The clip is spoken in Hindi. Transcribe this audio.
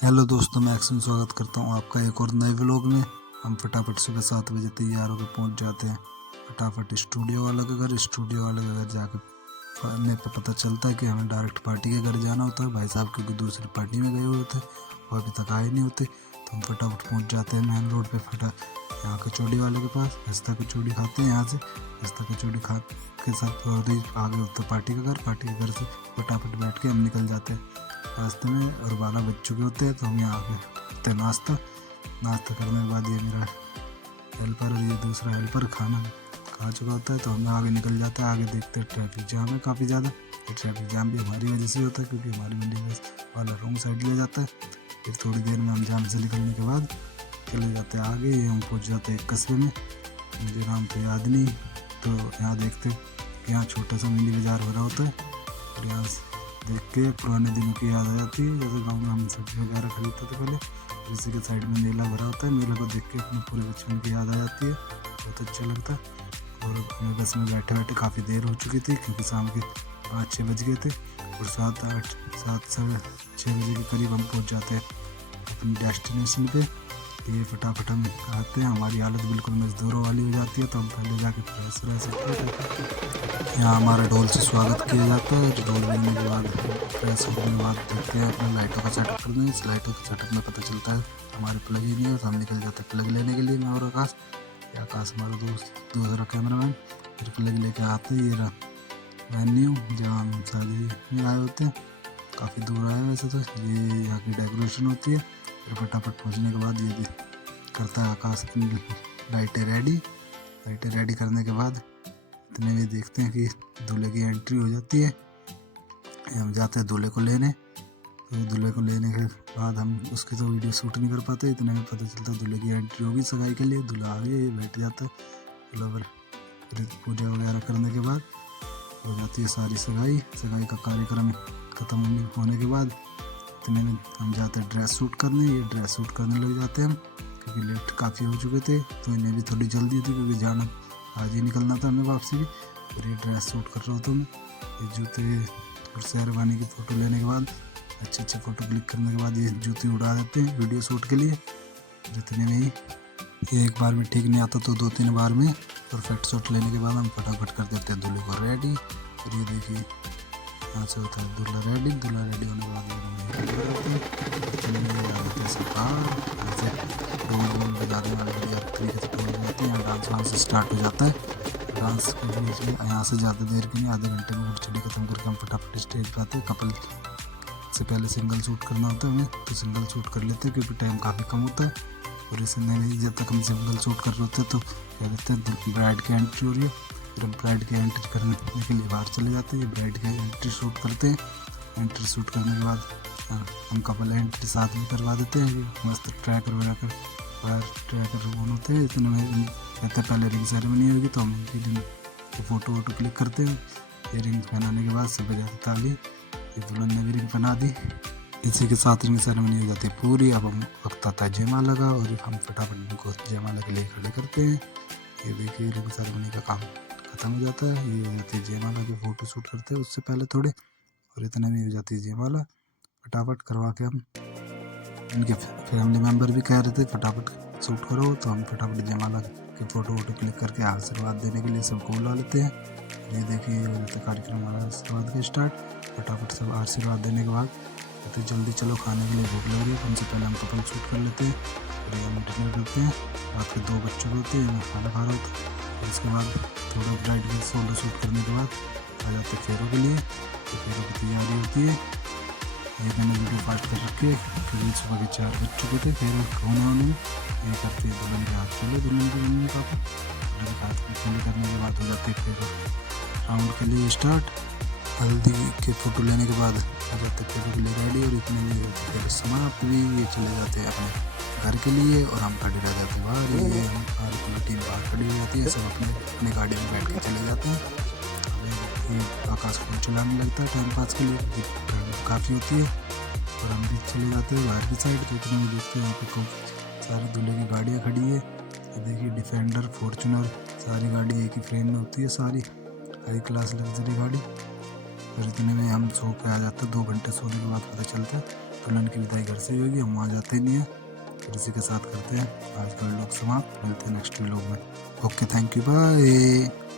हेलो दोस्तों, मैं एक्शन स्वागत करता हूँ आपका एक और नए व्लॉग में। हम फटाफट सुबह 7 बजे तैयार होकर पहुँच जाते हैं फटाफट स्टूडियो वाले के घर। स्टूडियो वाले के घर जाकर हमें पता चलता है कि हमें डायरेक्ट पार्टी के घर जाना होता है। भाई साहब क्योंकि दूसरी पार्टी में गए हुए थे, वो अभी तक आए नहीं होते, तो हम फटाफट पहुँच जाते हैं मेन रोड पर यहाँ कचौड़ी वाले के पास। खस्ता कचौड़ी खाते हैं यहाँ से। खस्ता कचौड़ी खा के साथ आगे होता पार्टी का घर। पार्टी के घर से फटाफट बैठ के हम निकल जाते हैं रास्ते में, और 12 बज चुके होते हैं। तो हम यहाँ पे करते नाश्ता करने के बाद ये मेरा हेल्पर और ये दूसरा हेल्पर खाना खा चुका होता है, तो हम आगे निकल जाते हैं। आगे देखते हैं ट्रैफिक जाम है काफ़ी ज़्यादा। ये ट्रैफिक जाम भी हमारी वजह से होता है क्योंकि हमारी मंडी बस वाला रॉन्ग साइड ले जाता है। फिर थोड़ी देर में हम जाम से निकलने के बाद चले जाते हैं आगे। ये हम पहुँच जाते हैं एक कस्बे में, मुझे नाम तो याद नहीं। तो यहाँ देखते हैं कि यहाँ छोटा सा मिनी बाज़ार भरा होता है, और यहाँ देख के पुराने दिनों की याद आ जाती है। जैसे गांव में हम सब्जी वगैरह खरीदते थे पहले, इसी के साइड में मेला भरा होता है। मेले को देख के अपने पूरे बचपन की याद आ जाती है, बहुत अच्छा लगता है। और हमें बस में बैठे बैठे काफ़ी देर हो चुकी थी क्योंकि शाम के 5-6 बज गए थे, और 7-6 बजे के करीब हम पहुंच जाते हैं अपनी डेस्टिनेशन पे। ये फटाफट हम आते हैं, हमारी हालत बिल्कुल मजदूरों वाली हो जाती है, तो हम पहले जाके फ्रेश रह सकते हैं। यहाँ हमारा ढोल से स्वागत किया जाता है। ढोल बजने के बाद फ्रेश होने के बाद देखते हैं अपने लाइटों का सेटअप करते हैं। इस लाइटों के सेटअप में पता चलता है हमारे प्लग ही नहीं है, तो हम निकल जाते हैं प्लग लेने के लिए। मैं और आकाश, या आकाश हमारा दोस्त दूसरा कैमरामैन, फिर प्लग लेके आते हैं। ये रहा वेन्यू जहाँ हम शादी में आए होते हैं, काफ़ी दूर आए वैसे तो। ये यहाँ की डेकोरेशन होती है। फिर फटाफट पहुँचने के बाद ये करता है आकाश अपनी लाइटें रेडी करने के बाद इतने में देखते हैं कि दूल्हे की एंट्री हो जाती है। हम जाते हैं दूल्हे को लेने, तो दूल्हे को लेने के बाद हम उसकी तो वीडियो शूट नहीं कर पाते। इतने में पता चलता है दूल्हे की एंट्री होगी सगाई के लिए। दूल्हा आ गया, ये बैठ जाता है दूल्हा पर। फिर पूजा वगैरह करने के बाद हो जाती है सारी सगाई का कार्यक्रम ख़त्म होने के बाद इतने में हम जाते हैं ड्रेस सूट करने। ये ड्रेस सूट करने लग जाते हैं हम, क्योंकि लेट काफ़ी हो चुके थे, तो इन्हें भी थोड़ी जल्दी थी क्योंकि जाना आज ही निकलना था हमें वापसी भी। और ये ड्रेस सूट कर रहा होता हूँ मैं। ये जूते और शेरवानी की फ़ोटो लेने के बाद, अच्छे फ़ोटो क्लिक करने के बाद ये जूते उड़ा देते हैं वीडियो शूट के लिए। जितने में ही ये एक बार में ठीक नहीं आता तो 2-3 बार में परफेक्ट शॉट लेने के बाद हम फटाफट कर देते हैं दूल्हे को रेडी। फिर ये देखिए यहाँ से होता है दूल्हा रेडी होने के बाद ढोल बजाने वाले बढ़िया तरीके से ढोल बजाते हैं। यहाँ डांस वांस स्टार्ट हो जाता है। डांस के बीच में यहाँ से ज़्यादा देर की नहीं, आधे घंटे में घुड़चड़ी खत्म करके हम फटाफट स्टेज पर आते हैं। कपल से पहले सिंगल शूट करना होता है हमें, तो सिंगल शूट कर लेते हैं क्योंकि टाइम काफ़ी कम होता है। और इसमें भी जब तक हम सिंगल शूट कर रहे होते हैं तो कह देते हैं ब्राइड की एंट्री हो रही है। फिर हम ब्राइड की एंट्री करने के लिए बाहर चले जाते हैं। ब्राइड की एंट्री शूट करते हैं। एंट्री शूट करने के बाद हम कपल एंट्री साथ में करवा देते हैं। मस्त ट्रैकर वगैरह वायर ट्रैकर ऑन होते हैं। इतने में कहते हैं पहले रिंग सेरेमनी होगी, तो हम उनकी रिंग की फ़ोटो क्लिक करते हैं। ये रिंग पहनाने के बाद सब बजाते ताली। ये दुल्हन ने भी रिंग पहना दी। इसी के साथ रिंग सेरेमनी हो जाती है पूरी। अब हम वक्त आता है जयमाला का, और हम फटाफट इनको जयमाला के लिए खड़े करते हैं। ये देखिए रिंग सेरेमनी का काम ख़त्म हो जाता है। ये हो जाती है जयमाला की फ़ोटो शूट करते हैं उससे पहले थोड़े, और इतने में हो जाती है जयमाला। फटाफट करवा के हम उनके फैमिली मेम्बर भी कह रहे थे फटाफट शूट करो, तो हम फटाफट जयमाला की फ़ोटो क्लिक करके आशीर्वाद देने के लिए सबको बुला लेते हैं। ये देखिए हो जाता है कार्यक्रम हमारा आशीर्वाद का स्टार्ट। फटाफट सब आशीर्वाद देने के बाद तो जल्दी चलो खाने के लिए भूख लग रही है। उनसे पहले हम कपल शूट कर लेते हैं, फिर हम डिनर करते हैं। रात के 2 बज चुके होते हैं, मैं खाना खा रहा होता है। इसके बाद थोड़ा ब्राइड के सोलो शूट करने के बाद आ जाते हैं फेरों के लिए। तो फेरों की तैयारी होती है। ये मैंने वीडियो फास्ट कर रखे क्योंकि सुबह के 4 बज चुके थे। फिर होने में ये करते हैं दुल्हन के हाथ चले, दुल्हन के मम्मी पापा दुल्हन के हाथ में चले करने के बाद हो जाते हैं फिर राउंड के लिए स्टार्ट। हल्दी के फ़ोटो लेने के बाद आ जाते हैं के लिए रेडी, और इतने में फिर समाप्त भी। ये चले जाते हैं अपने घर के लिए, और हम खड़े रह जाते हैं बाहर। ये हमारी पूरी टीम बाहर खड़ी हो जाती है, सब अपने गाड़ी में बैठ के चले जाते हैं। ये आकाश को चलाने लगता है टाइम पास के लिए, काफ़ी होती है। और हम भी चले जाते हैं बाहर की साइड। तो इतने में देखते हैं यहाँ पे सारी दूल्हे की गाड़ियाँ खड़ी है। देखिए डिफेंडर, फॉर्चुनर, सारी गाड़ी एक ही फ्रेम में होती है, सारी हाई क्लास लग्जरी गाड़ी। फिर इतने में हम सो के आ जाते हैं। 2 घंटे सोने के बाद पता चलता है दुल्हन की विदाई घर से ही होगी, हम वहाँ जाते नहीं हैं, फिर इसी के साथ करते हैं आज का व्लॉग समाप्त। मिलते हैं नेक्स्ट व्लॉग में। Okay, thank you, bye.